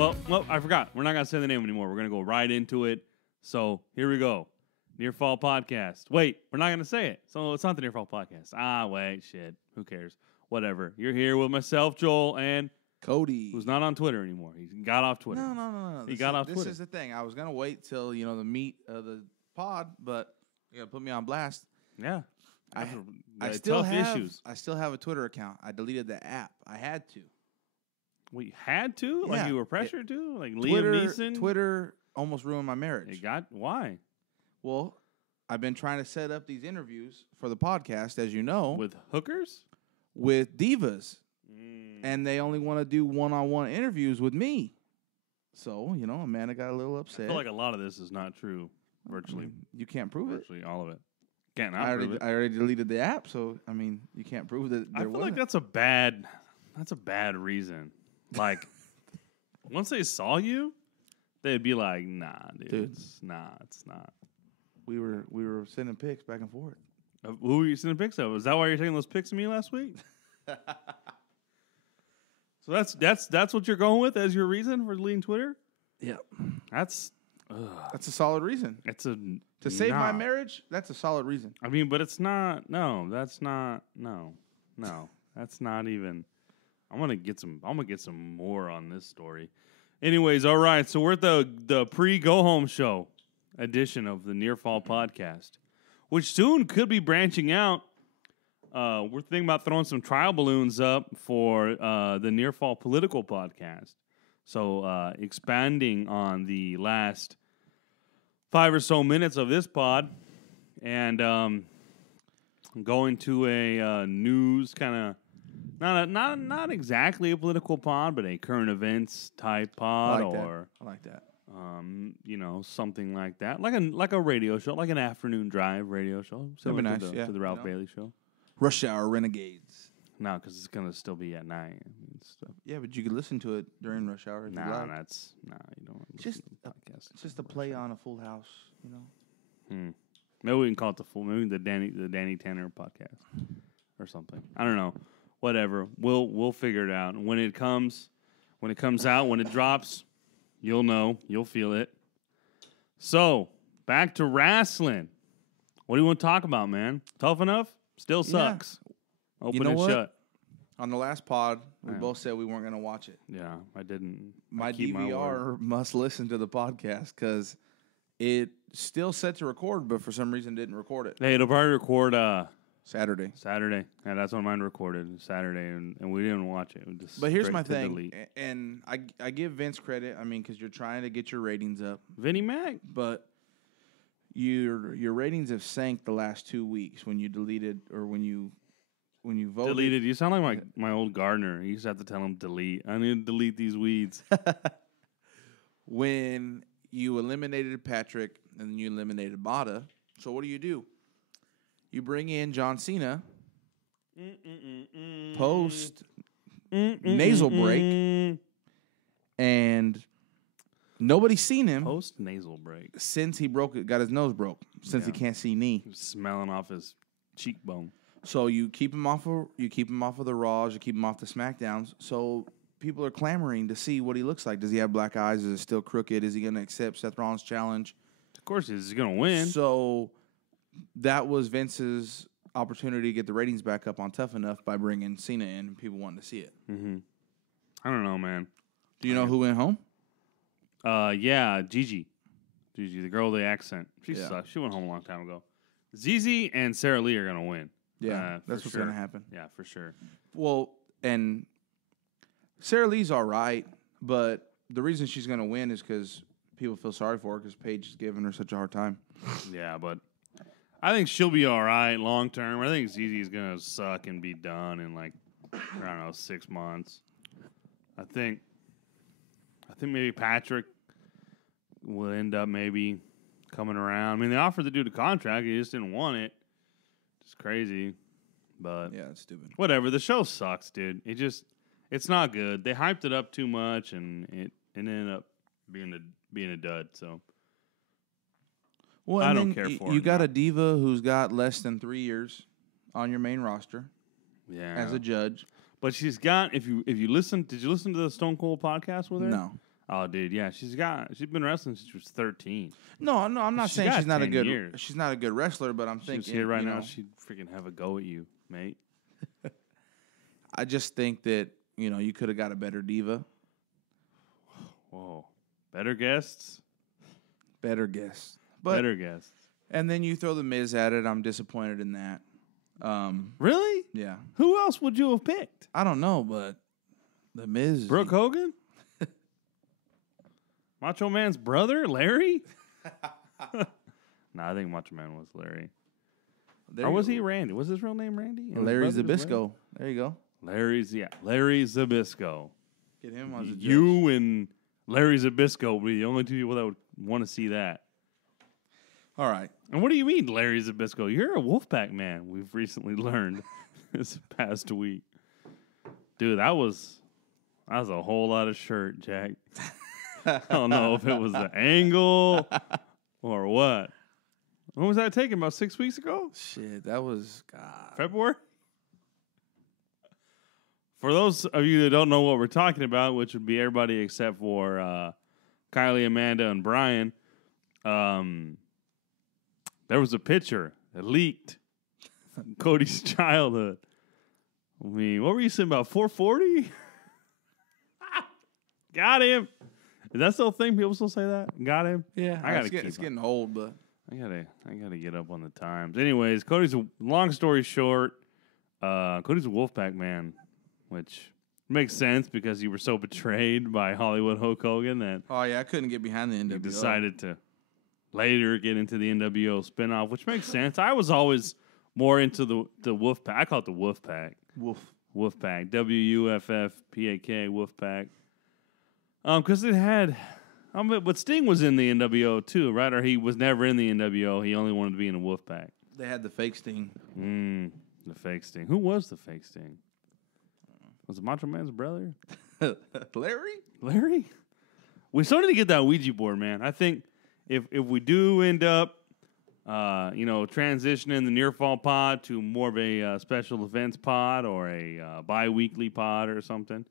Well, I forgot. We're not going to say the name anymore. We're going to go right into it. So here we go. Near Fall Podcast. Wait, we're not going to say it. So it's not the Near Fall Podcast. Wait, shit. Who cares? Whatever. You're here with myself, Joel, and Cody, who's not on Twitter anymore. He got off Twitter. No. He got off Twitter. This is the thing. I was going to wait till, the meat of the pod, but you got to put me on blast. Yeah. I still have a Twitter account. I deleted the app. I had to. Well, you had to? Yeah. Like you were pressured to? Like Liam Neeson? Twitter almost ruined my marriage. Why? Well, I've been trying to set up these interviews for the podcast, as you know. With hookers? With divas. And they only want to do one-on-one interviews with me. So, Amanda got a little upset. I feel like a lot of this is not true, virtually. You can't prove it. Virtually all of it. Can't not prove it. I already deleted the app, so, you can't prove that there I feel like that's a bad reason. Like, once they saw you, they'd be like, nah, dude. It's not. We were sending pics back and forth. Who were you sending pics of? Is that why you're taking those pics of me last week? So that's what you're going with as your reason for deleting Twitter? Yeah. That's a solid reason. To save my marriage, that's a solid reason. I mean, but it's not. No, that's not. No, that's not even. I'm gonna get some more on this story. Anyways, all right. So we're at the pre-go home show edition of the Near Fall Podcast, which soon could be branching out. We're thinking about throwing some trial balloons up for the Near Fall Political Podcast. So expanding on the last 5 or so minutes of this pod, and going to a news kind of. Not exactly a political pod, but a current events type pod, I like that. Something like that, like a radio show, like an afternoon drive radio show, similar nice, to the Ralph Bailey show. Rush Hour Renegades. No, because it's gonna still be at night and stuff. Yeah, but you could listen to it during rush hour. You don't. It's just a play on a Full House, Maybe we can call it maybe the Danny Tanner podcast or something. I don't know. Whatever. We'll figure it out. And when it comes out, when it drops, you'll know. You'll feel it. So, back to wrestling. What do you want to talk about, man? Tough Enough? Still sucks. Yeah. Open and shut. On the last pod, we both said we weren't going to watch it. Yeah, I didn't. My DVR must listen to the podcast because it still set to record, but for some reason didn't record it. Hey, it'll probably record Saturday. Yeah, that's when mine recorded, Saturday, and we didn't watch it. But here's my thing, and I give Vince credit, because you're trying to get your ratings up. Vinnie Mac. But your ratings have sank the last 2 weeks when you deleted, or when you voted. Deleted. You sound like my old gardener. You used to have to tell him delete. I need to delete these weeds. When you eliminated Patrick and then you eliminated Bada, so what do? You bring in John Cena, post nasal break, and nobody's seen him post nasal break since he got his nose broke. Since he can't see knee, he was smelling off his cheekbone. So you keep him off of the Raws, you keep him off the SmackDowns. So people are clamoring to see what he looks like. Does he have black eyes? Is it still crooked? Is he going to accept Seth Rollins' challenge? Of course, he's going to win. So that was Vince's opportunity to get the ratings back up on Tough Enough by bringing Cena in, and people wanted to see it. Mm-hmm. I don't know, man. Do you know who went home? Yeah, Gigi, the girl with the accent. She sucks. She went home a long time ago. ZZ and Sarah Lee are going to win. Yeah, that's what's going to happen. Yeah, for sure. Well, and Sarah Lee's all right, but the reason she's going to win is because people feel sorry for her because Paige is giving her such a hard time. Yeah, but I think she'll be all right long term. I think ZZ is going to suck and be done in 6 months. I think maybe Patrick will end up maybe coming around. I mean, they offered the dude a contract. He just didn't want it. It's crazy, but yeah, it's stupid. Whatever. The show sucks, dude. It's not good. They hyped it up too much, and it ended up being a dud. So, I don't care for it. You got a diva who's got less than 3 years on your main roster, as a judge. But she's got. If you listen, did you listen to the Stone Cold podcast with her? No. Oh, dude, yeah, she's been wrestling since she was 13. No, I'm not saying she's not a 10 good years. she's not a good wrestler, but I'm She was thinking here right you now, know, she'd freaking have a go at you, mate. I just think that you could have got a better diva, Whoa, better guests, better guess. But better guests. and then you throw the Miz at it. I'm disappointed in that. Really? Yeah, Who else would you have picked? I don't know, but the Miz, Brooke Hogan? Macho Man's brother, Larry? I think Macho Man was Larry. Or was he Randy? Was his real name Randy? And Larry his brother was Zbyszko. There you go. Larry Zbyszko. Get him as a judge. You and Larry Zbyszko would be the only two people that would want to see that. All right. And what do you mean, Larry Zbyszko? You're a Wolfpack man, we've recently learned this past week. Dude, that was a whole lot of shirt, Jack. I don't know if it was the angle or what. When was that taken? About 6 weeks ago? Shit, that was God. February? For those of you that don't know what we're talking about, which would be everybody except for Kylie, Amanda, and Brian, there was a picture that leaked from Cody's childhood. I mean, what were you saying about 440? Got him. Is that still a thing? People still say that? Got him? Yeah, I gotta it's getting old, but I gotta get up on the times. Anyways, long story short, Cody's a Wolfpack man, which makes sense because you were so betrayed by Hollywood Hulk Hogan that I couldn't get behind the NWO. you decided to later get into the NWO spinoff, which makes sense. I was always more into the Wolfpack. I call it the Wolfpack. Wolfpack. WUFFPAK Wolfpack. Because it had, but Sting was in the NWO too, right? Or he was never in the NWO. He only wanted to be in a Wolfpack. They had the fake Sting. The fake Sting. Who was the fake Sting? Was it Macho Man's brother? Larry? We started to get that Ouija board, man. I think if we do end up, transitioning the Near Fall pod to more of a special events pod or a bi-weekly pod or something,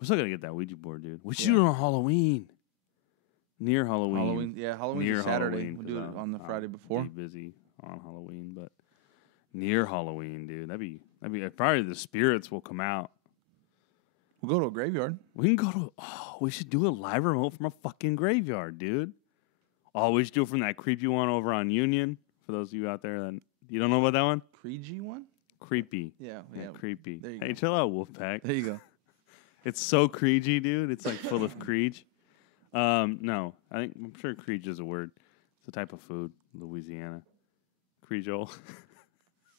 we're still going to get that Ouija board, dude. We should do it on Halloween. Near Halloween. Halloween's Near a Saturday. Halloween, We'll do it on the Friday before. I'll be busy on Halloween, but near Halloween, dude. That'd be probably the spirits will come out. We'll go to a graveyard. We should do a live remote from a fucking graveyard, dude. Oh, we should do it from that creepy one over on Union. For those of you out there that you don't know about that one? Creepy one? Creepy. Yeah. Creepy. There you Hey, go. chill out, Wolfpack. There you go. It's so creegey, dude. It's like full of creege. No, I'm sure creege is a word. It's a type of food, Louisiana. Creejole.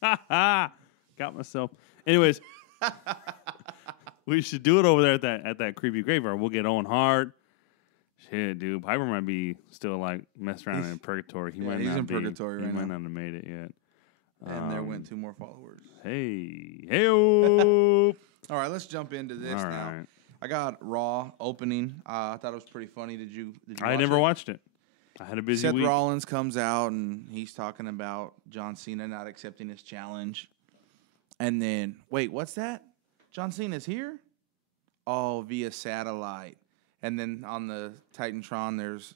Got myself. Anyways, we should do it over there at that creepy graveyard. We'll get Owen Hart. Shit, dude. Piper might be still like messing around in purgatory. He's in purgatory right now. He might not have made it yet. And there went 2 more followers. Hey-o. All right, let's jump into this All now. right. I got Raw opening. I thought it was pretty funny. Did you I never watched it. I had a busy Seth week. Rollins comes out and he's talking about John Cena not accepting his challenge. And then, wait, what's that? John Cena's here? Oh, via satellite. And then on the Titantron, there's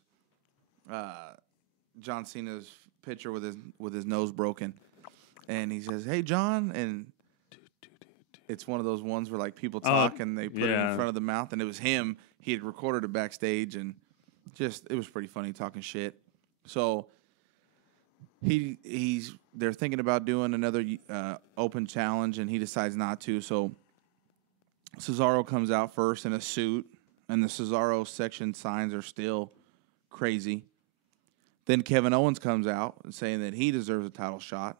John Cena's picture with his nose broken. And he says, "Hey, John," and it's one of those ones where like people talk and they put it in front of the mouth, and it was him. He had recorded it backstage, and it was pretty funny talking shit. So they're thinking about doing another open challenge, and he decides not to. So Cesaro comes out first in a suit, and the Cesaro section signs are still crazy. Then Kevin Owens comes out and saying that he deserves a title shot.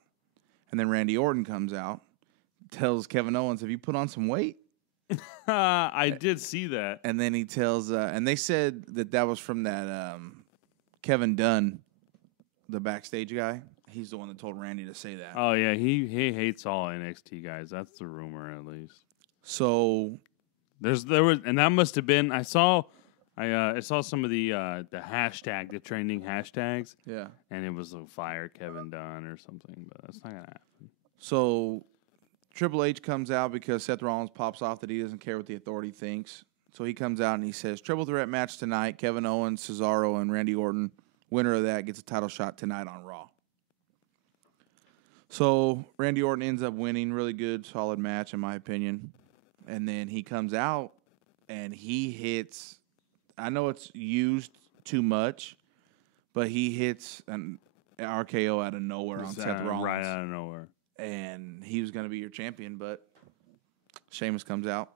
And then Randy Orton comes out, tells Kevin Owens, "Have you put on some weight?" I did see that. And then he tells, and they said that was from that Kevin Dunn, the backstage guy. He's the one that told Randy to say that. Oh yeah, he hates all NXT guys. That's the rumor, at least. So there was, and that must have been. I saw some of the hashtag, the trending hashtags. Yeah, and it was fire Kevin Dunn or something, but that's not gonna happen. So Triple H comes out because Seth Rollins pops off that he doesn't care what the Authority thinks. So he comes out and he says, triple threat match tonight. Kevin Owens, Cesaro, and Randy Orton. Winner of that gets a title shot tonight on Raw. So Randy Orton ends up winning. Really good, solid match, in my opinion. And then he comes out and he hits, I know it's used too much, but he hits an RKO out of nowhere on Seth Rollins. Right out of nowhere. And he was going to be your champion, but Sheamus comes out.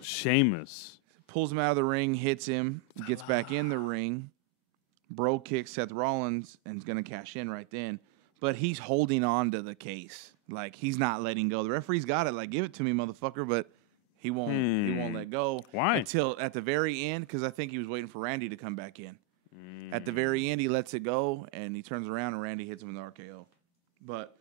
Sheamus. Pulls him out of the ring, hits him, gets back in the ring. Bro kicks Seth Rollins and is going to cash in right then. But he's holding on to the case. Like, he's not letting go. The referee's got it. Like, give it to me, motherfucker. But he won't. He won't let go. Why? Until at the very end, because I think he was waiting for Randy to come back in. At the very end, he lets it go, and he turns around, and Randy hits him with the RKO. But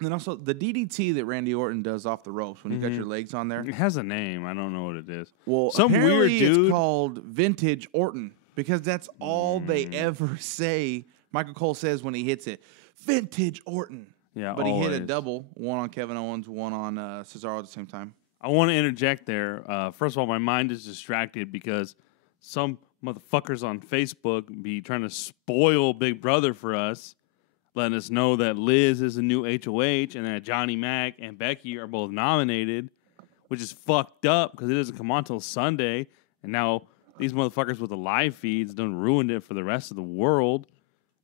then also, the DDT that Randy Orton does off the ropes, when you got your legs on there. It has a name. I don't know what it is. Well, some weird dude. It's called Vintage Orton, because that's all they ever say. Michael Cole says when he hits it, Vintage Orton. Yeah, but always. He hit a double, one on Kevin Owens, one on Cesaro at the same time. I want to interject there. First of all, my mind is distracted because some motherfuckers on Facebook be trying to spoil Big Brother for us, letting us know that Liz is a new HOH and that Johnny Mac and Becky are both nominated, which is fucked up because it doesn't come on until Sunday. And now these motherfuckers with the live feeds done ruined it for the rest of the world.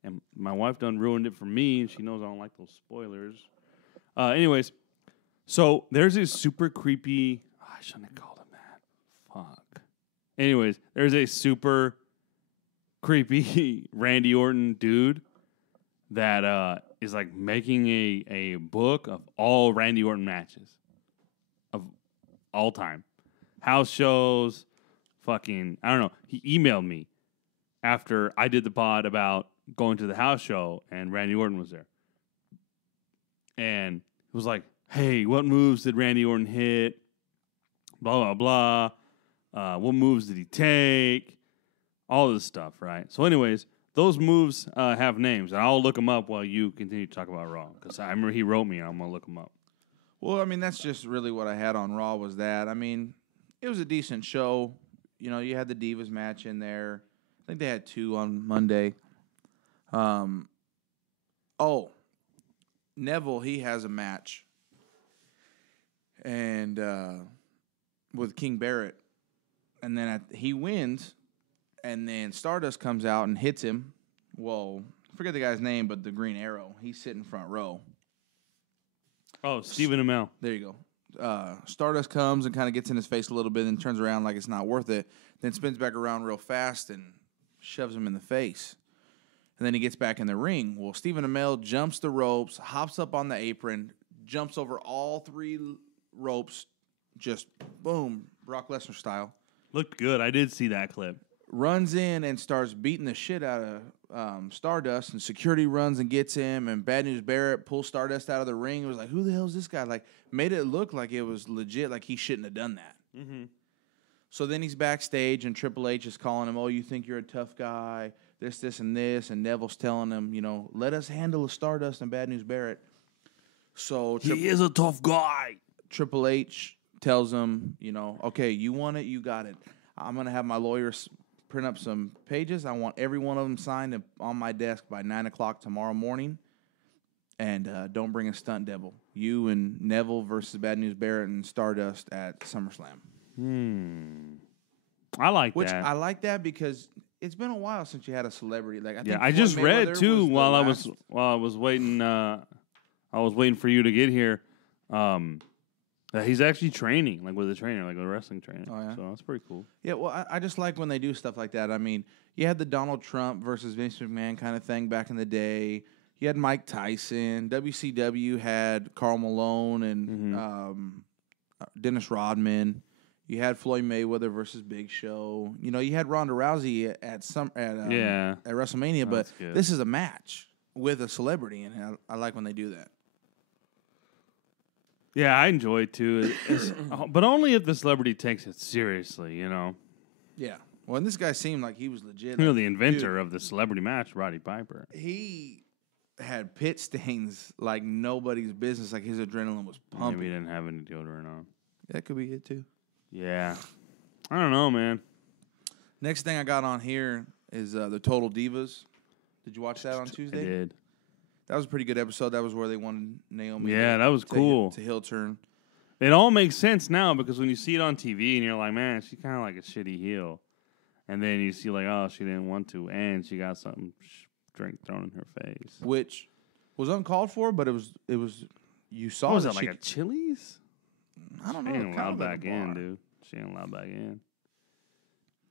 And my wife done ruined it for me, and she knows I don't like those spoilers. Anyways, so there's this super creepy... I shouldn't have called him that. Fuck. Anyways, there's a super creepy Randy Orton dude that is like making a book of all Randy Orton matches of all time. House shows, fucking... I don't know. He emailed me after I did the pod about going to the house show, and Randy Orton was there. And it was like, hey, what moves did Randy Orton hit? Blah, blah, blah. What moves did he take? All this stuff, right? So anyways, those moves have names, and I'll look them up while you continue to talk about Raw, because I remember he wrote me, and I'm going to look them up. Well, I mean, that's just really what I had on Raw was that. I mean, it was a decent show. You know, you had the Divas match in there. I think they had 2 on Monday. Neville, he has a match, and with King Barrett, and then he wins, and then Stardust comes out and hits him. Well, I forget the guy's name, but the Green Arrow. He's sitting front row. Oh, Stephen Amell. There you go. Stardust comes and kind of gets in his face a little bit, and turns around like it's not worth it. Then spins back around real fast and shoves him in the face. And then he gets back in the ring. Well, Stephen Amell jumps the ropes, hops up on the apron, jumps over all 3 ropes, just boom, Brock Lesnar style. Looked good. I did see that clip. Runs in and starts beating the shit out of Stardust, and security runs and gets him, and Bad News Barrett pulls Stardust out of the ring. It was like, who the hell is this guy? Like, made it look like it was legit, like he shouldn't have done that. Mm-hmm. So then he's backstage, and Triple H is calling him, oh, you think you're a tough guy, this, and this, and Neville's telling him, you know, let us handle the Stardust and Bad News Barrett. So he is a tough guy. Triple H tells him, you know, okay, you want it, you got it. I'm going to have my lawyers print up some pages. I want every one of them signed on my desk by 9 o'clock tomorrow morning. And don't bring a stunt devil. You and Neville versus Bad News Barrett and Stardust at SummerSlam. I like that. Which I like that because it's been a while since you had a celebrity. Like I just read too while I was waiting. I was waiting for you to get here. That he's actually training, like with a trainer, like a wrestling trainer. Oh, yeah? So that's pretty cool. Yeah, well, I just like when they do stuff like that. I mean, you had the Donald Trump versus Vince McMahon kind of thing back in the day. You had Mike Tyson. WCW had Karl Malone and Dennis Rodman. You had Floyd Mayweather versus Big Show. You know, you had Ronda Rousey at WrestleMania, but this is a match with a celebrity, and I like when they do that. Yeah, I enjoy it too, but only if the celebrity takes it seriously, you know. Yeah. Well, and this guy seemed like he was legit. You know, the inventor of the celebrity match, Roddy Piper. He had pit stains like nobody's business. Like his adrenaline was pumping. Maybe he didn't have any deodorant on. That could be it too. Yeah. I don't know, man. Next thing I got on here is the Total Divas. Did you watch that on Tuesday? I did. That was a pretty good episode. That was where they wanted Naomi. Yeah, that was cool. To heel turn. It all makes sense now because when you see it on TV and you're like, man, she's kind of like a shitty heel. And then you see like, oh, she didn't want to, and she got something drink thrown in her face. Which was uncalled for, but it was you saw what was that that, like a Chili's? I don't know. She ain't allowed back in, dude. She ain't allowed back in.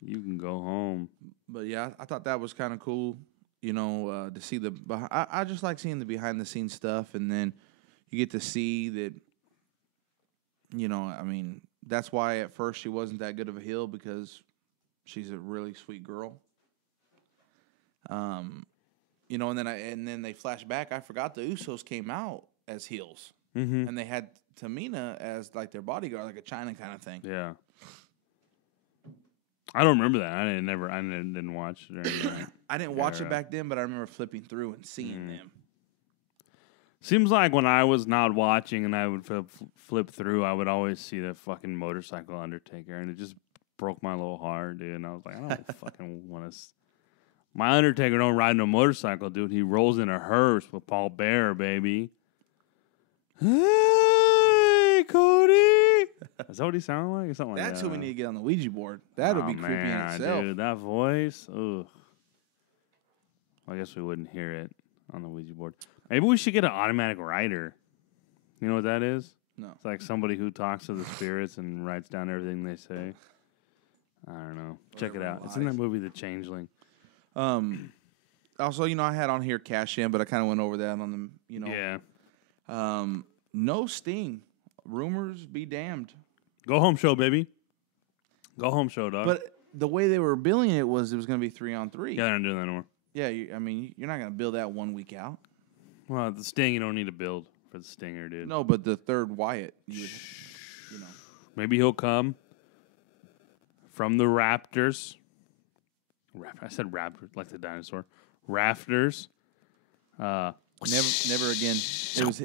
You can go home. But yeah, I thought that was kind of cool, to see the. I just like seeing the behind the scenes stuff, and then you get to see that. That's why at first she wasn't that good of a heel because she's a really sweet girl. And then they flash back. I forgot the Usos came out as heels, and they had Tamina as like their bodyguard, like a China kind of thing. Yeah. I don't remember that. I didn't watch it or anything. I didn't watch it back then, but I remember flipping through and seeing them. Seems like when I was not watching and I would flip through, I would always see the fucking motorcycle Undertaker, and it just broke my little heart, dude. And I was like, I don't fucking want to. My Undertaker don't ride no motorcycle, dude. He rolls in a hearse with Paul Bearer, baby. Hey, Cody. Is that what he sounded like? Or something like that. That's who we need to get on the Ouija board. That would be creepy in itself. Dude, that voice. Ugh. I guess we wouldn't hear it on the Ouija board. Maybe we should get an automatic writer. You know what that is? No. It's like somebody who talks to the spirits and writes down everything they say. I don't know. Check it out. It's in that movie, The Changeling. Also, I had on here Cash In, but I kind of went over that on the, Yeah. No Sting. Rumors be damned. Go home show, baby. Go home show, dog. But the way they were billing it was going to be 3-on-3. Yeah, they're not doing that anymore. Yeah, you're not going to bill that 1 week out. Well, the Sting, you don't need to build for the Stinger, dude. No, but the third Wyatt, Maybe he'll come from the Raptors. I said Raptors, like the dinosaur. Rafters. Never again.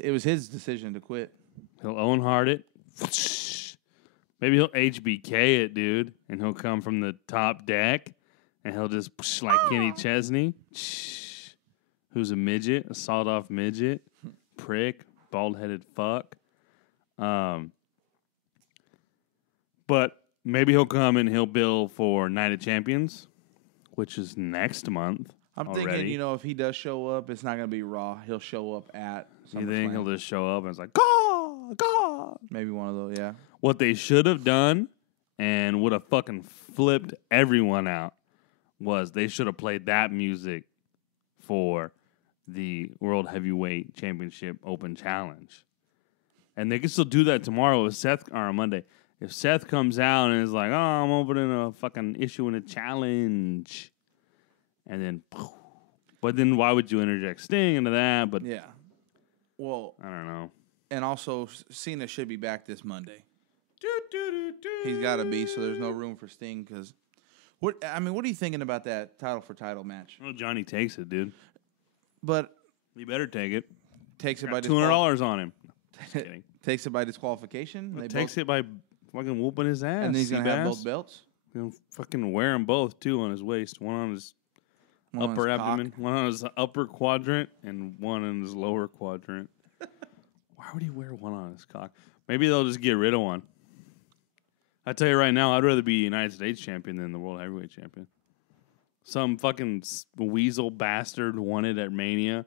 It was his decision to quit. He'll Owen Hart it. Maybe he'll HBK it, dude, and he'll come from the top deck, and he'll just like Kenny Chesney, who's a midget, a sawed-off midget, prick, bald-headed fuck. But maybe he'll come and he'll bill for Night of Champions, which is next month. I'm already. thinking, if he does show up, it's not going to be Raw. He'll show up at SummerSlam. You think he'll just show up and it's like, God. Maybe one of those, yeah. What they should have done and would have fucking flipped everyone out was they should have played that music for the World Heavyweight Championship Open Challenge. And they can still do that tomorrow with Seth, or on Monday. If Seth comes out and is like, oh, I'm opening a fucking issue in a challenge. And then, but then why would you interject Sting into that? But yeah. Well, I don't know. And also, Cena should be back this Monday. He's got to be, so there's no room for Sting. Because, what are you thinking about that title for title match? Well, Johnny takes it, dude. But you better take it. Takes it by $200 on him. Just kidding. Takes it by disqualification. Well, takes it by fucking whooping his ass. And then he's gonna have both belts. He's gonna fucking wear them both too on his waist. One on his upper abdomen, one on his upper quadrant, and one in his lower quadrant. Why would he wear one on his cock? Maybe they'll just get rid of one. I tell you right now, I'd rather be United States champion than the World Heavyweight champion. Some fucking weasel bastard won it at Mania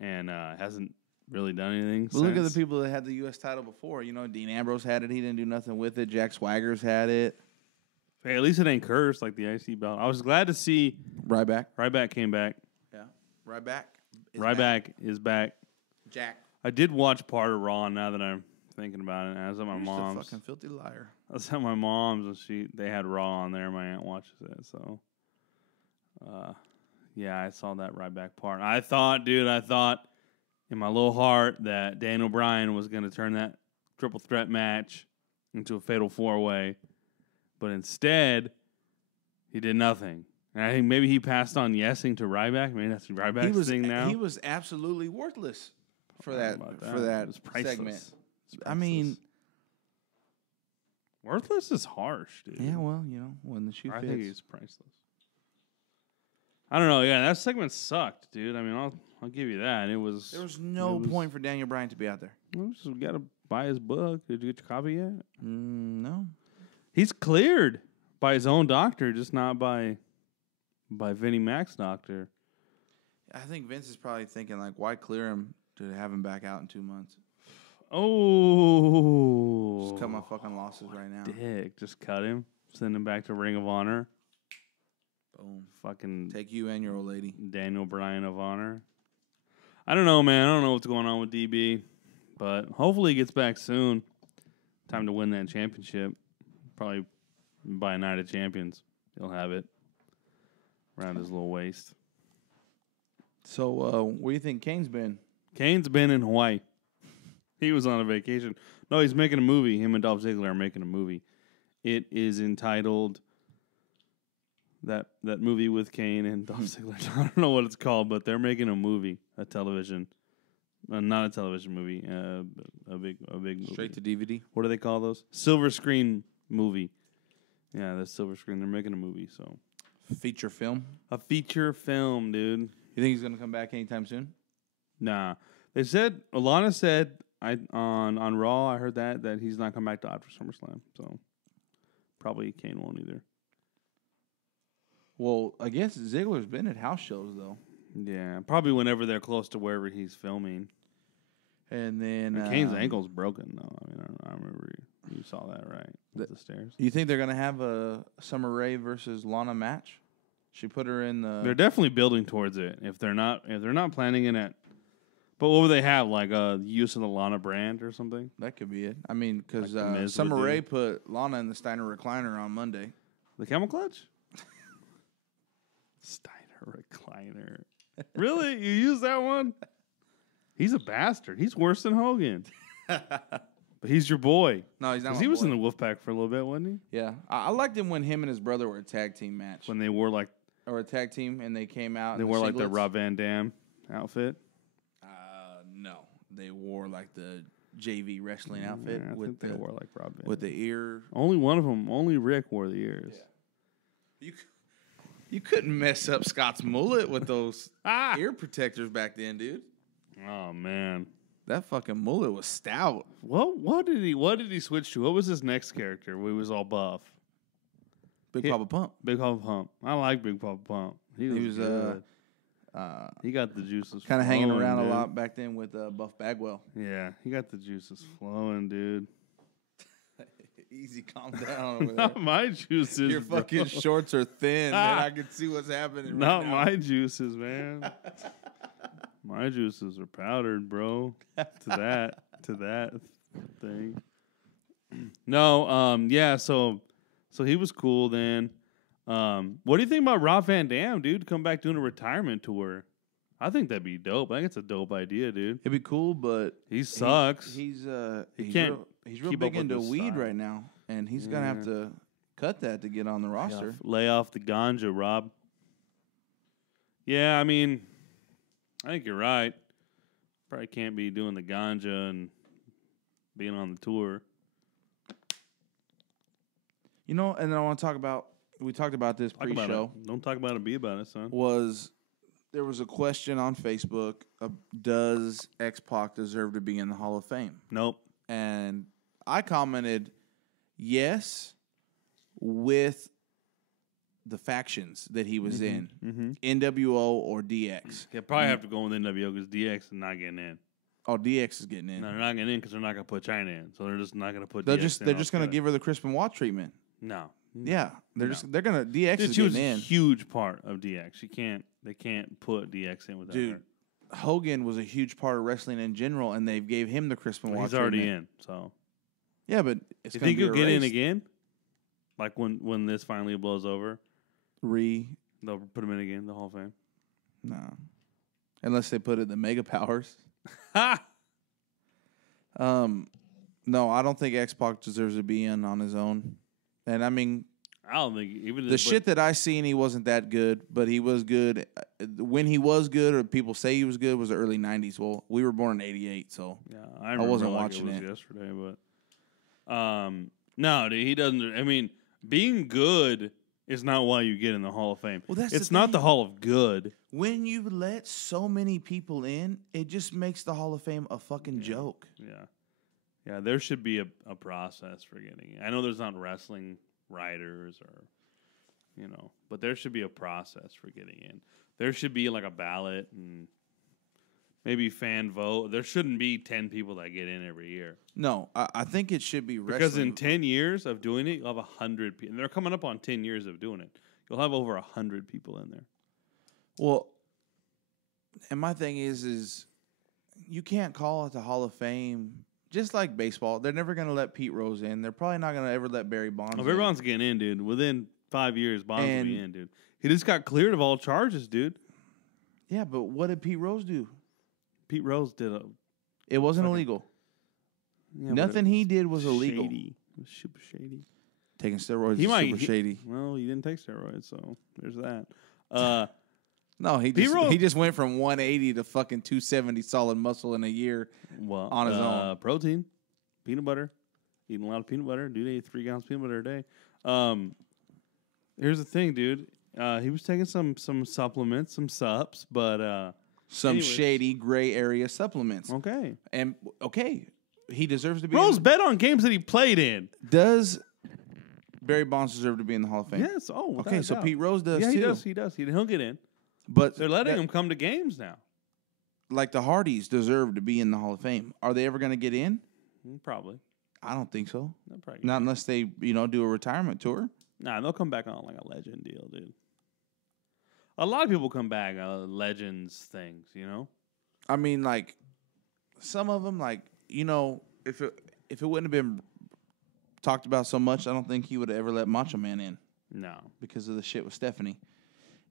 and hasn't really done anything since. Look at the people that had the U.S. title before. Dean Ambrose had it. He didn't do nothing with it. Jack Swagger's had it. Hey, at least it ain't cursed like the IC belt. I was glad to see Ryback. Ryback came back. Yeah. Ryback is back. Jack. I did watch part of Raw now that I'm thinking about it. I was at my mom's. You're a fucking filthy liar. I was at my mom's and they had Raw on there. My aunt watches it, so yeah, I saw that Ryback part. I thought in my little heart that Daniel Bryan was going to turn that triple threat match into a fatal 4-way, but instead he did nothing. And I think maybe he passed on yesing to Ryback. Maybe that's Ryback's thing now. He was absolutely worthless for that segment. I mean, Worthless is harsh, dude. Yeah, well, when the shoe fits. I think he's priceless. I don't know. Yeah, that segment sucked, dude. I mean, I'll give you that. There was no point for Daniel Bryan to be out there. We just got to buy his book. Did you get your copy yet? No. He's cleared by his own doctor, just not by Vinnie Mac's doctor. I think Vince is probably thinking, like, why clear him to have him back out in 2 months? Oh. Just cut my fucking losses right now. Dick. Just cut him. Send him back to Ring of Honor. Boom. Fucking take you and your old lady. Daniel Bryan of Honor. I don't know, man. I don't know what's going on with DB. But hopefully he gets back soon. Time to win that championship. Probably by Night of Champions. He'll have it around his little waist. So, where do you think Kane's been? Kane's been in Hawaii. He was on a vacation. No, he's making a movie. Him and Dolph Ziggler are making a movie. It is entitled that movie with Kane and Dolph Ziggler. I don't know what it's called, but they're making a movie, a television, not a television movie, a big movie. Straight to DVD. What do they call those? Silver screen movie. Yeah, that's silver screen. They're making a movie, so feature film. A feature film, dude. You think he's gonna come back anytime soon? Nah. They said Alana said on Raw. I heard that he's not coming back to after SummerSlam, so probably Kane won't either. Well, I guess Ziggler's been at house shows though. Yeah, probably whenever they're close to wherever he's filming. And then Kane's ankle's broken though. I mean, I remember you saw that right with the stairs. You think they're gonna have a Summer Rae versus Lana match? She put her in the. They're definitely building towards it. If they're not planning it at. But what would they have? Like use of the Lana brand or something? That could be it. I mean, because like Summer Rae put Lana in the Steiner recliner on Monday. The camel clutch? Steiner recliner. Really? You use that one? He's a bastard. He's worse than Hogan. But he's your boy. No, he's not. He was in the Wolfpack for a little bit, wasn't he? Yeah, I liked him when him and his brother were a tag team match. When they wore or a tag team, and they came out. They wore like the Rob Van Dam outfit. No, they wore like the JV wrestling outfit think they wore like Rob Van with the ear. Only one of them. Only Rick wore the ears. Yeah. You couldn't mess up Scott's mullet with those ear protectors back then, dude. Oh man, that fucking mullet was stout. What did he switch to? What was his next character? Where he was all buff. Big Papa Pump. Big Papa Pump. I like Big Papa Pump. He was good. He got the juices kind of hanging around a lot back then with Buff Bagwell. Yeah, he got the juices flowing, dude. Easy, calm down over there. Not my juices, Your fucking shorts are thin, and I can see what's happening right now. Not my juices, man. My juices are powdered, bro. To that thing. No, yeah, so he was cool then. What do you think about Rob Van Dam, dude? Come back doing a retirement tour. I think that'd be dope. I think it's a dope idea, dude. It'd be cool, but he sucks. He's real keep big into weed right now, and he's gonna have to cut that to get on the roster. Lay off the ganja, Rob. Yeah, I mean, I think you're right. Probably can't be doing the ganja and being on the tour. And then I want to talk about. We talked about this pre-show. Don't talk about it. Be about it, son. There was a question on Facebook: does X-Pac deserve to be in the Hall of Fame? Nope. And I commented, yes, with the factions that he was in, NWO or DX. Yeah, probably have to go with NWO because DX is not getting in. Oh, DX is getting in. No, they're not getting in because they're not going to put China in. So they're just not going to put. They're just going to give her the Chris Benoit treatment. No. Yeah, they're gonna DX is she was getting in. A huge part of DX. They can't put DX in without her. Hogan was a huge part of wrestling in general, and they gave him the Chris Benoit. He's already in, so yeah. But you think he'll get in again? Like when this finally blows over, they'll put him in again, the Hall of Fame. No, unless they put it in the Mega Powers. No, I don't think X-Pac deserves to be in on his own. And I mean, I don't think even the shit that I seen, he wasn't that good, but he was good. When he was good, or people say he was good, was the early '90s. Well, we were born in '88, so yeah, I wasn't like watching it. Was yesterday, but No, dude, he doesn't. I mean, being good is not why you get in the Hall of Fame. Well, that's it's the not thing. the Hall of Good. When you let so many people in, it just makes the Hall of Fame a fucking joke. Yeah, there should be a process for getting in. I know there's not wrestling writers or, but there should be a process for getting in. There should be like a ballot and maybe fan vote. There shouldn't be 10 people that get in every year. No, I think it should be wrestling. Because in 10 years of doing it, you'll have 100 people. And they're coming up on 10 years of doing it. You'll have over 100 people in there. Well, and my thing is you can't call it the Hall of Fame. Just like baseball, they're never going to let Pete Rose in. They're probably not going to ever let Barry Bonds in. Barry Bonds getting in, dude. Within 5 years, Bonds will be in, dude. He just got cleared of all charges, dude. Yeah, but what did Pete Rose do? Pete Rose did It wasn't illegal. Yeah, Nothing he did was illegal. Shady. It was super shady. Taking steroids is super shady. Well, he didn't take steroids, so there's that. No, he just went from 180 to fucking 270 solid muscle in a year on his own. Protein, peanut butter, eating a lot of peanut butter. Dude ate 3 gallons of peanut butter a day. Here's the thing, dude. He was taking some supplements, some sups, but anyways. Shady gray area supplements. Okay, and he deserves to be. Rose bet on games that he played in. Does Barry Bonds deserve to be in the Hall of Fame? Yes. Oh, okay. So Pete Rose does. Yeah, too. He does. He'll get in. But they're letting him come to games now. Like the Hardys deserve to be in the Hall of Fame. Are they ever going to get in? Probably. I don't think so. Probably not unless they, do a retirement tour. Nah, they'll come back on like a legend deal, dude. A lot of people come back legends things, I mean, like some of them, like if it wouldn't have been talked about so much, I don't think he would have ever let Macho Man in. No, because of the shit with Stephanie,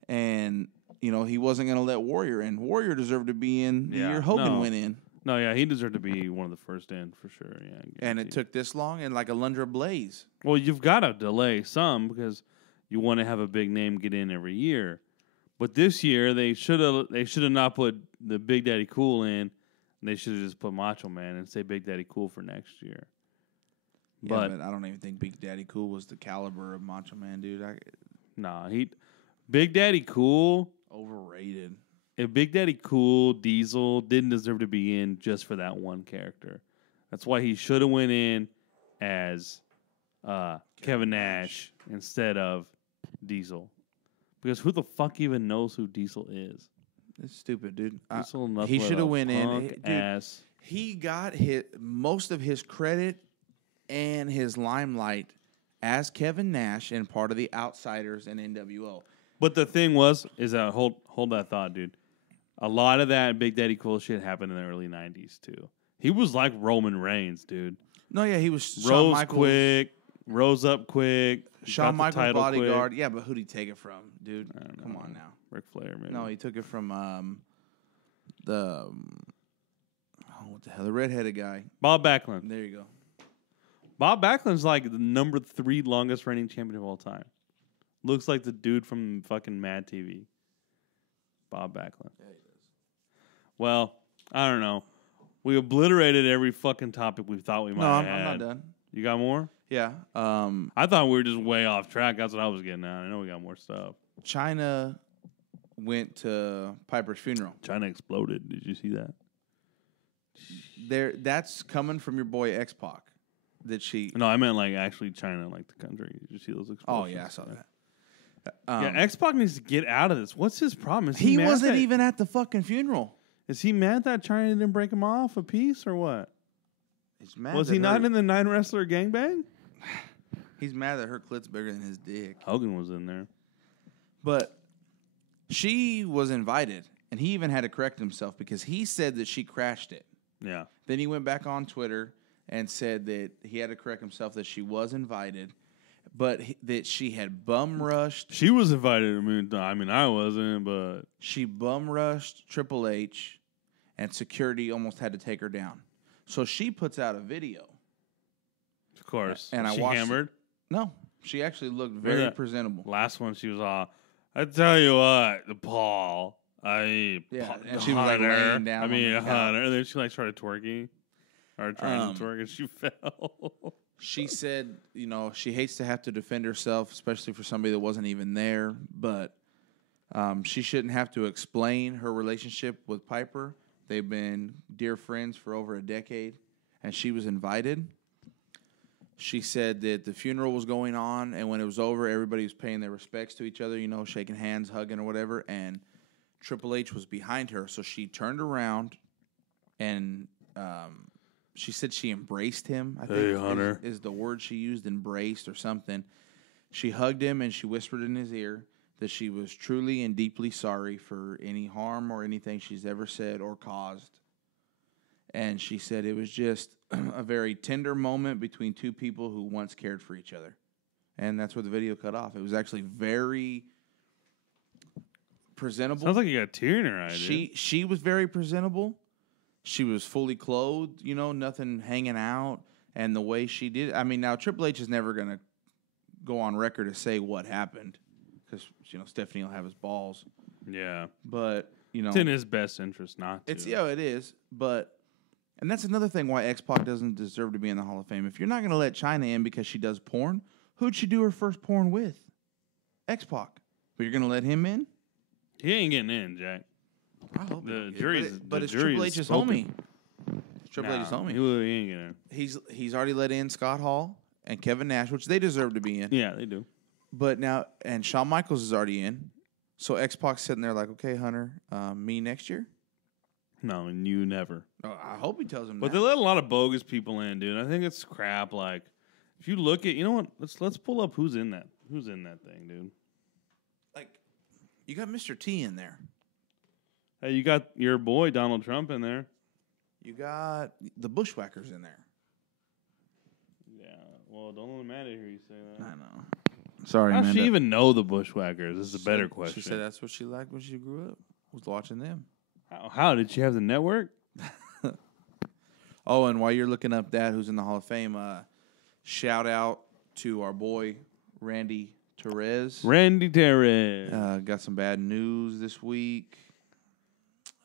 and he wasn't going to let Warrior in. Warrior deserved to be in the year Hogan went in. No, yeah, he deserved to be one of the first in for sure. Yeah, and it took this long, and like Alundra Blaze. Well, you've got to delay some because you want to have a big name get in every year. But this year they should have not put the Big Daddy Cool in. They should have just put Macho Man and say Big Daddy Cool for next year. Yeah, but I don't even think Big Daddy Cool was the caliber of Macho Man, dude. Big Daddy Cool overrated. If Big Daddy Cool Diesel didn't deserve to be in just for that one character. That's why he should have went in as Kevin Nash instead of Diesel. Because who the fuck even knows who Diesel is? It's stupid, dude. Diesel he should have went in. Ass. He got most of his credit and his limelight as Kevin Nash and part of the Outsiders and NWO. But the thing is that hold that thought, dude. A lot of that Big Daddy Cool shit happened in the early 90s, too. He was like Roman Reigns, dude. No, yeah, he was rose up quick. Shawn Michaels' bodyguard. Quick. Yeah, but who'd he take it from, dude? Come on now. Ric Flair, maybe. No, he took it from what the hell? The redheaded guy. Bob Backlund. There you go. Bob Backlund's like the number 3 longest reigning champion of all time. Looks like the dude from fucking Mad TV. Bob Backlund. Yeah, he does. Well, I don't know. We obliterated every fucking topic we thought we might have had. I'm not done. You got more? Yeah. I thought we were just way off track. That's what I was getting at. I know we got more stuff. China went to Piper's funeral. China exploded. Did you see that? That's coming from your boy X-Pac. No, I meant like actually China, like the country. Did you see those explosions? Oh, yeah, I saw that. X-Pac needs to get out of this. What's his problem? He wasn't even at the fucking funeral. Is he mad that China didn't break him off a piece or what? He's mad. Was he not in the 9 wrestler gangbang? He's mad that her clit's bigger than his dick. Hogan was in there. But she was invited, and he even had to correct himself because he said that she crashed it. Yeah. Then he went back on Twitter and said that he had to correct himself that she was invited, but that she had bum rushed. She was invited. I mean, I wasn't, but she bum rushed Triple H, and security almost had to take her down. So she puts out a video. Of course. And she hammered? No. She actually looked very presentable. Last one, she was all, I tell you what, Paul, and she was like laying down. And then she like started twerking. Or trying to twerk, and she fell. She said, she hates to have to defend herself, especially for somebody that wasn't even there. But she shouldn't have to explain her relationship with Piper. They've been dear friends for over a decade, and she was invited. She said that the funeral was going on, and when it was over, everybody was paying their respects to each other, shaking hands, hugging, or whatever. And Triple H was behind her, so she turned around, and she said she embraced him. I think Hunter. is the word she used, embraced or something. She hugged him, and she whispered in his ear that she was truly and deeply sorry for any harm or anything she's ever said or caused. And she said it was just a very tender moment between two people who once cared for each other. And that's where the video cut off. It was actually very presentable. Sounds like you got a tear in her eye, dude. She was very presentable. She was fully clothed, nothing hanging out. And the way she did it, now Triple H is never going to go on record to say what happened because, Stephanie will have his balls. Yeah. But, it's in his best interest not to. It is. And that's another thing why X-Pac doesn't deserve to be in the Hall of Fame. If you're not going to let Chyna in because she does porn, who'd she do her first porn with? X-Pac. But you're going to let him in? He ain't getting in, Jack. I hope the jury's but it's jury Triple is H's spoken. homie. It's Triple H's homie. He ain't getting in. He's already let in Scott Hall and Kevin Nash, which they deserve to be in. Yeah, they do. But now, and Shawn Michaels is already in. So X-Pac's sitting there like, okay, Hunter, me next year? No, and you never. Oh, I hope he tells him But that. they let a lot of bogus people in, dude. I think it's crap. Like, if you look at, what? Let's pull up who's in that thing, dude. Like, you got Mr. T in there. Hey, you got your boy Donald Trump in there. You got the Bushwhackers in there. Yeah. Well, don't let Maddie hear you say that. I know. Sorry, How Amanda. does she even know the Bushwhackers? This is a better question. She said that's what she liked when she grew up. Was watching them. How did she have the network? Oh, and while you're looking up that, who's in the Hall of Fame, shout out to our boy, Randy Perez. Randy Perez. Got some bad news this week.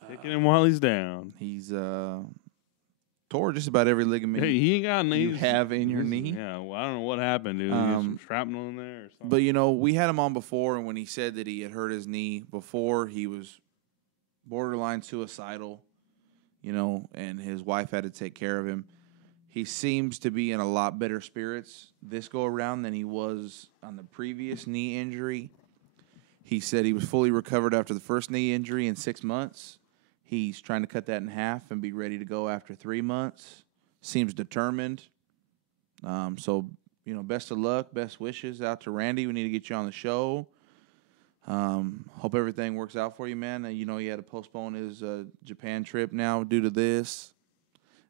Kicking him while he's down. He's tore just about every ligament He ain't got you have in your knee. Yeah, well, I don't know what happened, dude. He had some shrapnel in there or something. But, we had him on before, and when he said that he had hurt his knee before, he was borderline suicidal, and his wife had to take care of him. He seems to be in a lot better spirits this go around than he was on the previous knee injury. He said he was fully recovered after the first knee injury in 6 months. He's trying to cut that in half and be ready to go after 3 months. Seems determined. So, best of luck, best wishes out to Randy. We need to get you on the show. Hope everything works out for you, man. He had to postpone his Japan trip now due to this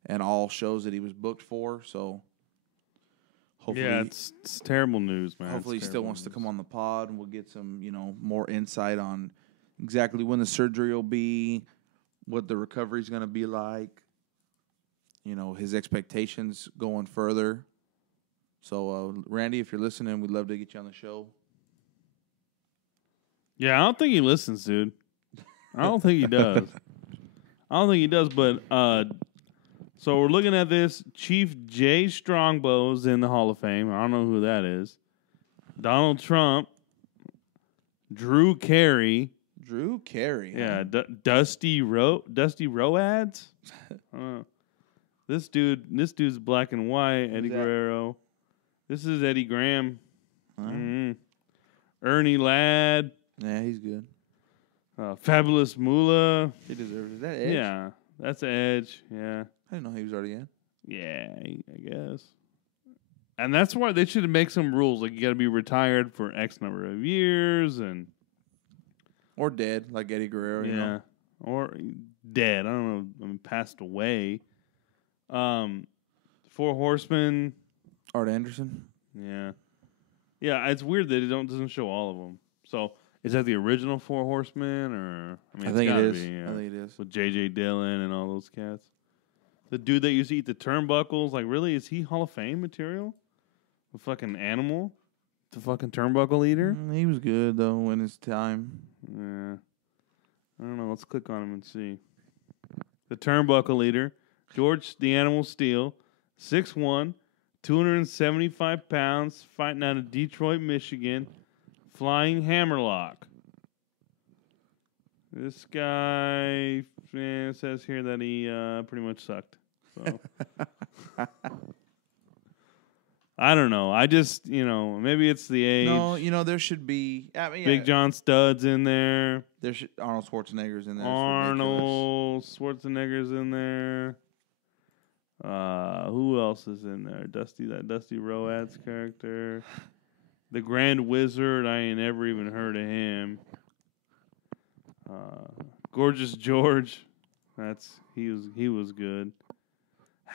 and all shows that he was booked for. So, hopefully, yeah, it's terrible news, man. Hopefully, he still wants to come on the pod, and we'll get some, more insight on exactly when the surgery will be, what the recovery is going to be like, his expectations going further. So, Randy, if you're listening, we'd love to get you on the show. Yeah, I don't think he listens, dude. I don't think he does. But so we're looking at this. Chief Jay Strongbow's in the Hall of Fame. I don't know who that is. Donald Trump. Drew Carey. Yeah. Dusty Rhoads. This dude's black and white. Eddie Guerrero. This is Eddie Graham. Ernie Ladd. Yeah, he's good. Fabulous Moolah. He deserves it. Is that Edge? Yeah, that's Edge. Yeah. I didn't know he was already in. Yeah, I guess. And that's why they should make some rules. Like, you got to be retired for X number of years or dead, like Eddie Guerrero. Yeah. Or dead. I don't know. Passed away. Four Horsemen. Art Anderson. Yeah. Yeah, it's weird that it doesn't show all of them. So, is that the original Four Horsemen? Or I think it is. Be, I think it is. With J.J. Dillon and all those cats. The dude that used to eat the turnbuckles, like, really? Is he Hall of Fame material? The fucking animal? The fucking turnbuckle eater? He was good, though, in his time. Yeah. I don't know. Let's click on him and see. The turnbuckle eater. George the Animal Steel. 6'1", 275 pounds, fighting out of Detroit, Michigan. Flying Hammerlock. This guy says here that he pretty much sucked. So I don't know. I just, maybe it's the age. No, there should be. I mean, Big John Studd's in there. Arnold Schwarzenegger's in there. Arnold Schwarzenegger's in there. Who else is in there? That Dusty Rhodes character. The Grand Wizard. I ain't never even heard of him. Gorgeous George. He was good.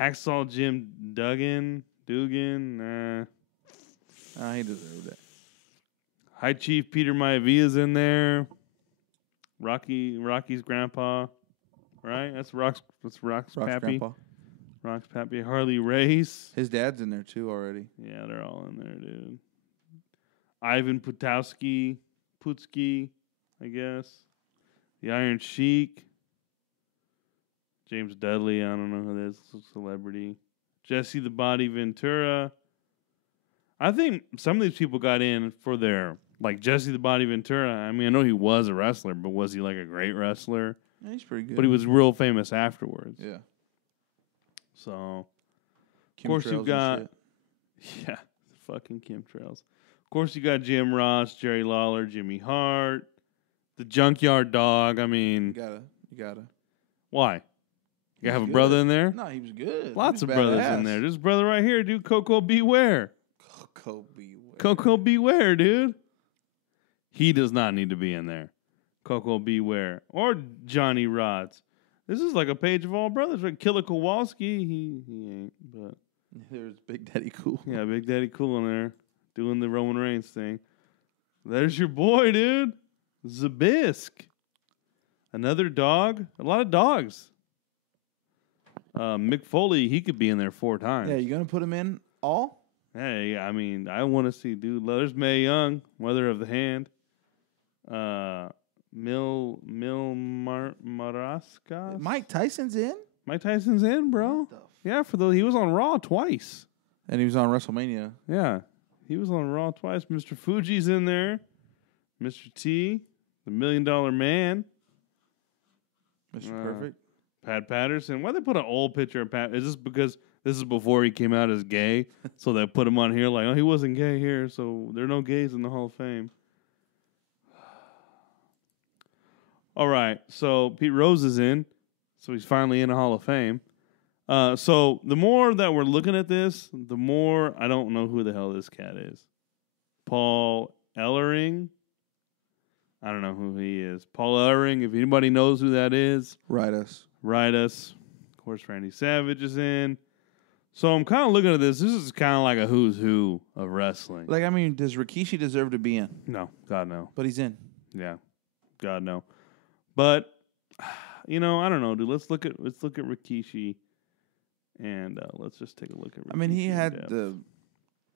Hacksaw Jim Dugan. Nah. He deserved it. High Chief Peter Maivia's in there. Rocky's grandpa. Right? That's Rock's pappy. Grandpa. Rock's pappy. Harley Race. His dad's in there too already. Yeah, they're all in there, dude. Ivan Putski, I guess. The Iron Sheik. James Dudley, I don't know who that is. It's a celebrity. Jesse the Body Ventura. I think some of these people got in for their, like Jesse the Body Ventura. I mean, I know he was a wrestler, but was he like a great wrestler? Yeah, he's pretty good. But he was real famous afterwards. Yeah. So, of course you got, yeah, fucking chemtrails. Of course you got Jim Ross, Jerry Lawler, Jimmy Hart, the Junkyard Dog. I mean, you gotta. Why? You have a brother in there? No, he was good. Lots of brothers in there. This brother right here, dude, Coco Beware. Coco Beware, dude. He does not need to be in there. Coco Beware. Or Johnny Rods. This is like a page of all brothers. Right? Killer Kowalski, he ain't, but there's Big Daddy Cool. Yeah, Big Daddy Cool in there doing the Roman Reigns thing. There's your boy, dude. Zabisque. Another dog. A lot of dogs. Mick Foley, he could be in there 4 times. Yeah, you gonna put him in all? Hey, I mean, I want to see, dude. There's Mae Young, Mother of the Hand. Marasca. Mike Tyson's in? Mike Tyson's in, bro. Yeah, he was on Raw twice. And he was on WrestleMania. Yeah, he was on Raw twice. Mr. Fuji's in there. Mr. T, the $1 Million Man. Mr. Perfect. Pat Patterson. Why they put an old picture of Pat? Is this because this is before he came out as gay? So they put him on here like, oh, he wasn't gay here, so there are no gays in the Hall of Fame. All right, so Pete Rose is in, so he's finally in the Hall of Fame. So the more that we're looking at this, the more I don't know who the hell this cat is. Paul Ellering. I don't know who he is. Paul Ellering, if anybody knows who that is, write us. Of course, Randy Savage is in. So I'm kind of looking at this. This is kind of like a who's who of wrestling. Like, I mean, does Rikishi deserve to be in? No, God no. But he's in. Yeah, God no. But I don't know, dude. Let's look at Rikishi, and let's just take a look at Rikishi. I mean, he had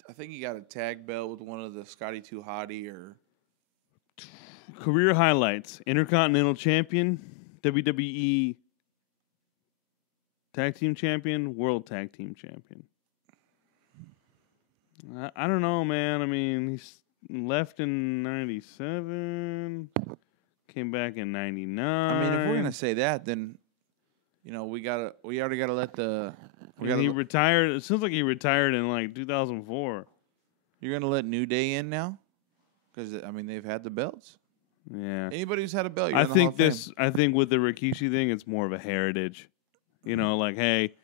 I think he got a tag belt with one of the Scotty 2 Hotty or career highlights: Intercontinental Champion, WWE Tag Team Champion, World Tag Team Champion. I don't know, man. I mean, he's left in 97, came back in 99. I mean, if we're gonna say that, then we already gotta let the. He retired. It seems like he retired in like 2004. You're gonna let New Day in now, because I mean they've had the belts. Yeah. Anybody who's had a belt, I think with the Rikishi thing, it's more of a heritage. Like, hey,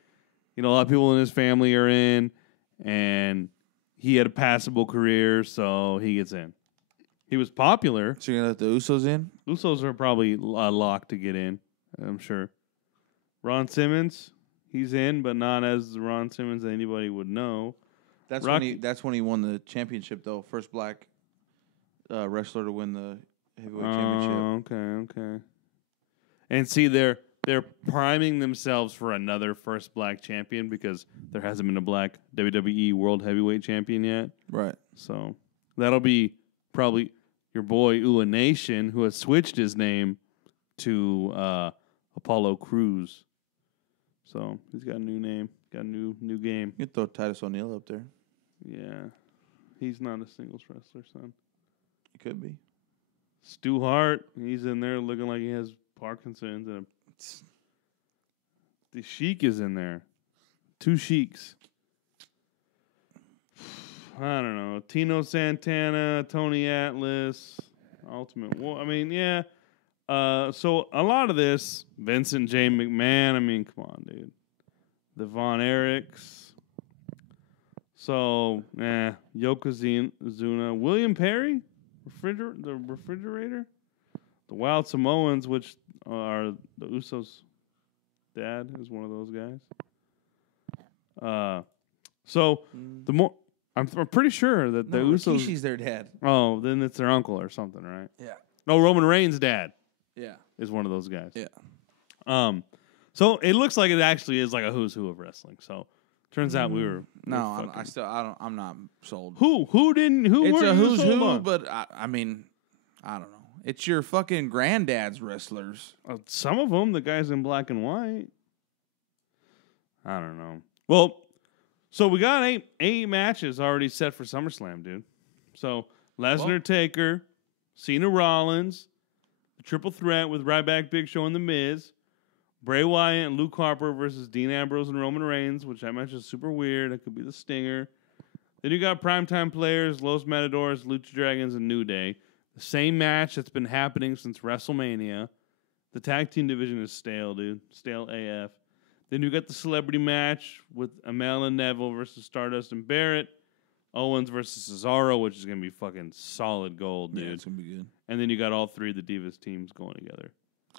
a lot of people in his family are in, and he had a passable career, so he gets in. He was popular. So you're going to let the Usos in? Usos are probably locked to get in, I'm sure. Ron Simmons, he's in, but not as Ron Simmons that anybody would know. That's when he won the championship, though. First black wrestler to win the heavyweight championship. Okay. And see, they're priming themselves for another first black champion because there hasn't been a black WWE World Heavyweight Champion yet. Right. So that'll be probably your boy Ua Nation, who has switched his name to Apollo Crews. So he's got a new name. Got a new game. You throw Titus O'Neil up there. Yeah. He's not a singles wrestler, son. It could be. Stu Hart, he's in there looking like he has Parkinson's. And the Sheik is in there. 2 Sheiks. I don't know. Tino Santana, Tony Atlas, Ultimate War. I mean, yeah. So a lot of this, Vincent J. McMahon. I mean, come on, dude. The Von Erichs. So, Yokozuna. William Perry, the refrigerator. The Wild Samoans, which are the Usos' dad, is one of those guys. So the more. I'm pretty sure that the Usos. Rikishi's their dad. Oh, then it's their uncle or something, right? Yeah. No, Roman Reigns' dad. Yeah. Is one of those guys. Yeah. So it looks like it actually is like a who's who of wrestling. So turns out we were. No, I'm not sold. Who didn't? Who? It's were a who's who, on? but I mean, I don't know. It's your fucking granddad's wrestlers. Some of them, the guys in black and white. I don't know. Well. So we got eight matches already set for SummerSlam, dude. So Lesnar, Taker, Cena, Rollins, the triple threat with Ryback, Big Show, and The Miz, Bray Wyatt and Luke Harper versus Dean Ambrose and Roman Reigns, which I mentioned is super weird. It could be the Stinger. Then you got primetime players, Los Matadors, Lucha Dragons, and New Day. The same match that's been happening since WrestleMania. The tag team division is stale, dude. Stale AF. Then you got the celebrity match with Amel and Neville versus Stardust and Barrett. Owens versus Cesaro, which is going to be fucking solid gold, dude. Yeah, it's going to be good. And then you got all 3 of the Divas teams going together.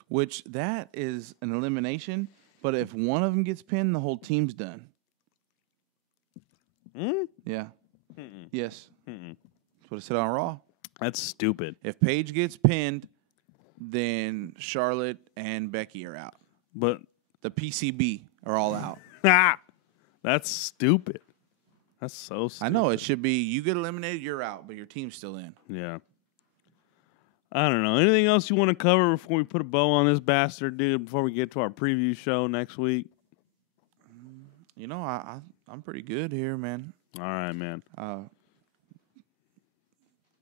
Which, that is an elimination, but if one of them gets pinned, the whole team's done. Yeah. Yes. That's what I said on Raw. That's stupid. If Paige gets pinned, then Charlotte and Becky are out. But the PCB are all out. That's stupid. That's so stupid. I know. It should be you get eliminated, you're out, but your team's still in. Yeah. I don't know. Anything else you want to cover before we put a bow on this bastard, dude, before we get to our preview show next week? You know, I'm pretty good here, man. All right, man.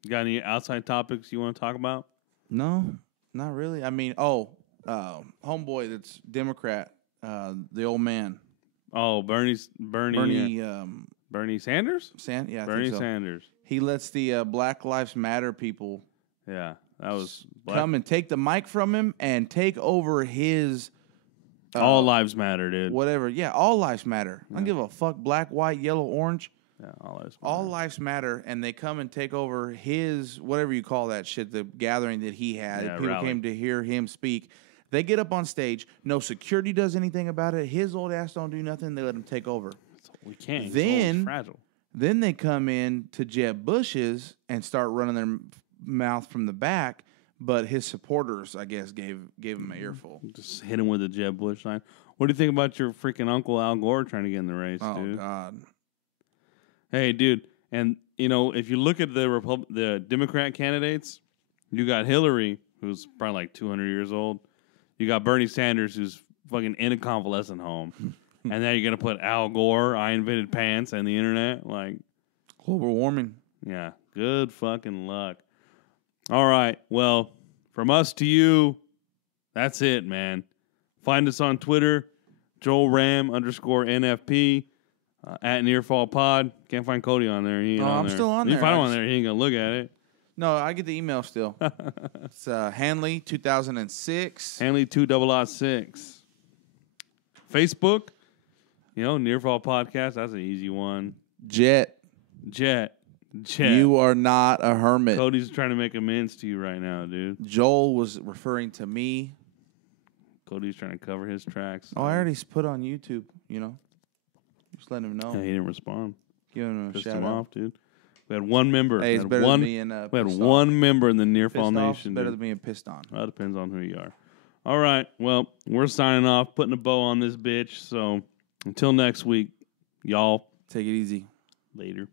You got any outside topics you want to talk about? No, not really. I mean, homeboy that's Democrat, the old man. Oh, Bernie Bernie Sanders? Yeah, Bernie I think so. Sanders. He lets the Black Lives Matter people that was come and take the mic from him and take over his all lives matter, dude. Whatever. Yeah, all lives matter. I don't give a fuck black, white, yellow, orange. Yeah, all lives matter. All lives matter, and they come and take over his, whatever you call that shit, the gathering that he had. People rally. came to hear him speak. They get up on stage. No security does anything about it. His old ass don't do nothing. They let him take over. We can't. Then, fragile. Then they come in to Jeb Bush's and start running their mouth from the back. But his supporters, I guess, gave him an earful. Just hit him with the Jeb Bush line. What do you think about your freaking uncle Al Gore trying to get in the race, dude? Oh, God. Hey, dude. And, you know, if you look at the Democrat candidates, you got Hillary, who's probably like 200 years old. You got Bernie Sanders, who's fucking in a convalescent home. And now you're going to put Al Gore, I invented pants, and the internet. Like, global warming. Yeah. Good fucking luck. All right. Well, from us to you, that's it, man. Find us on Twitter, JoelRam_NFP, at Nearfall Pod. Can't find Cody on there. He ain't on I'm there. still on there. You find him on there, he ain't going to look at it. No, I get the email still. It's Hanley 2006. Hanley 2006. Facebook, Nearfall Podcast. That's an easy one. Jet. You are not a hermit. Cody's trying to make amends to you right now, dude. Joel was referring to me. Cody's trying to cover his tracks. Oh, I already put on YouTube, Just letting him know. Yeah, he didn't respond. Give him a shout out. Off, dude. We had one member. Hey, it's better than being we had one member in the Nearfall Nation. Better than being pissed on. That depends on who you are. All right. Well, we're signing off, putting a bow on this bitch. So until next week, y'all. Take it easy. Later.